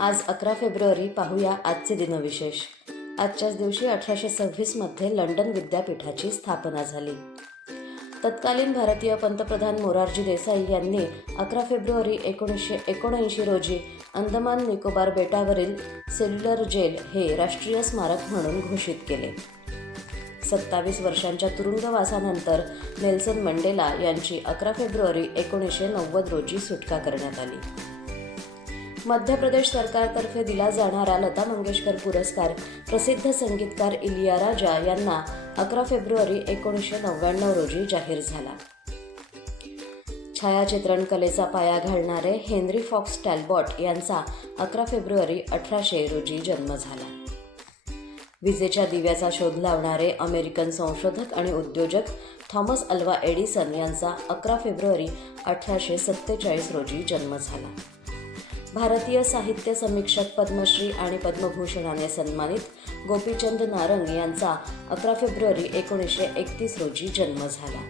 आज 11 फेब्रुवारी. पाहूया आजचे दिनविशेष. आजच्याच दिवशी 1826मध्ये लंडन विद्यापीठाची स्थापना झाली. तत्कालीन भारतीय पंतप्रधान मोरारजी देसाई यांनी 11 फेब्रुवारी 1979 रोजी अंदमान निकोबार बेटावरील सेल्युलर जेल हे राष्ट्रीय स्मारक म्हणून घोषित केले. 27 वर्षांच्या तुरुंगवासानंतर नेल्सन मंडेला यांची 11 फेब्रुवारी 1990 रोजी सुटका करण्यात आली. मध्य प्रदेश सरकारतर्फे दिला जाणारा लता मंगेशकर पुरस्कार प्रसिद्ध संगीतकार इलियाराजा यांना 11 फेब्रुवारी 1999 रोजी जाहीर झाला. छायाचित्रण कलेचा पाया घालणारे हेनरी फॉक्स टॅलबॉट यांचा 11 फेब्रुवारी 1800 रोजी जन्म झाला. विजेच्या दिव्याचा शोध लावणारे अमेरिकन संशोधक आणि उद्योजक थॉमस अल्वा एडिसन यांचा 11 फेब्रुवारी 1847 रोजी जन्म झाला. भारतीय साहित्य समीक्षक पद्मश्री आणि पद्मभूषणाने सन्मानित गोपीचंद नारंग यांचा 11 फेब्रुवारी 1931 रोजी जन्म झाला.